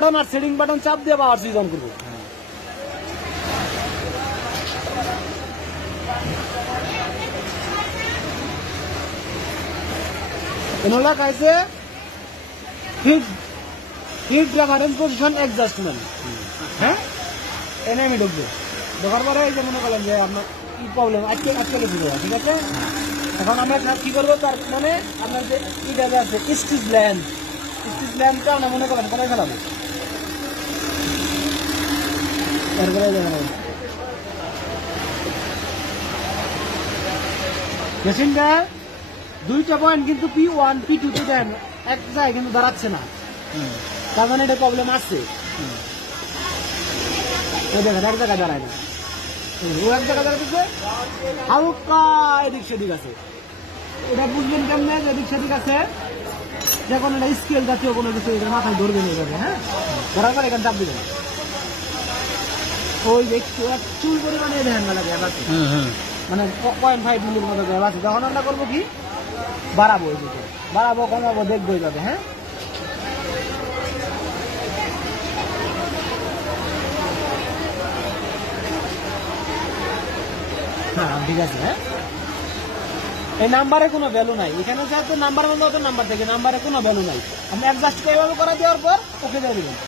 Button আর setting button চাপ দিয়ে পাওয়ার switch on করবো। এনোলা কাইছে হিট রেফারেন্স পজিশন অ্যাডজাস্টমেন্ট। হ্যাঁ, এনে আমি ঢুকবো, ঢোকার পরে এই যে মনে করলাম যে আপনার কি প্রবলেম আজকে গেছিল, ঠিক আছে। এখন আমরা কি করবো, তার মানে আপনার যে ইটা আছে স্টিচ ল্যাম্পটা আমরা মনে করেন কোথায় ফেলাবো, মেশিনটা দুইটা পয়েন্ট কিন্তু P1 P2 তে দেন এক জায়গায় কিন্তু দাঁড়াচ্ছে না, তার মানে এটা প্রবলেম আছে। দেখেন এক জায়গায় দাঁড়ায় না, ও এক জায়গায় দাঁড়াতেছে হালকা এদিক সেদিক আছে। এটা বুঝবেন কেমনে যে এদিক সেদিক আছে, যে কোনো একটা স্কেল জাতীয় কোনো কিছু মাথায় ধরবে নিয়ে যাবে। হ্যাঁ, ধরার পর এখানে চাপ দিবেন, ওই একটু এক চুল পরিমাণে দেখেন না লাগে আছে, মানে 0.5 মিলির মতো গ্যাপ আছে। যখন আমরা করবো কি বাড়াবো, এই দিকে বাড়াবো কমাবো দেখবো এইভাবে। হ্যাঁ, হ্যাঁ ঠিক আছে। হ্যাঁ, এই নাম্বারে কোনো ভ্যালু নাই, এখানে যেহেতু নাম্বার বন্ধ হতো নাম্বার থেকে নাম্বারে কোনো ভ্যালু নাই। আপনি অ্যাডজাস্ট এইভাবে করে দেওয়ার পর ওকে দিয়ে দিবেন।